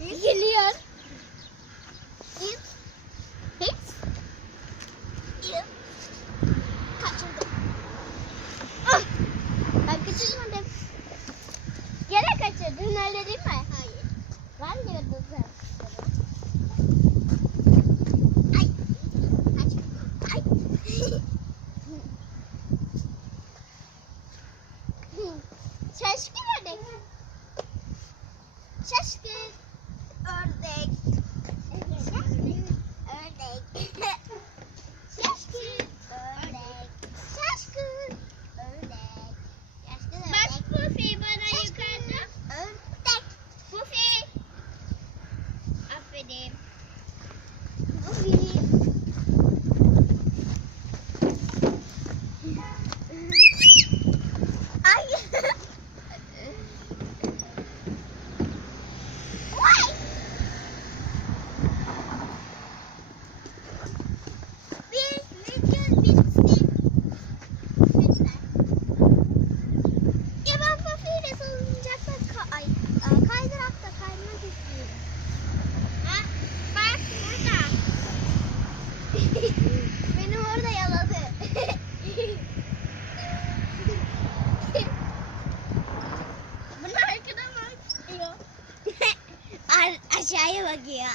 Geliyor. Kaçırdım. Ah! Ben kaçırmadım. Gene kaçırdın öyle değil mi? Hayır. Ben diyordum sen. Ay. Ay. Şaşkın ördek. Şaşkın ördek. Şaşkın ördek. Şaşkın ördek. Şaşkın ördek. Şaşkın ördek. Bak Pufi bana yukarıda. Ördek. Pufi. Aferin. Ay. Vay. Bir video bitsin. Lütfen. Ya ben Pufi'yle salıncakta kaydırakta kaymak istiyorum. Ha? Bak burada. Benim orada yaladı. Bunun arkada bakıyor. Aşağıya bakıyor.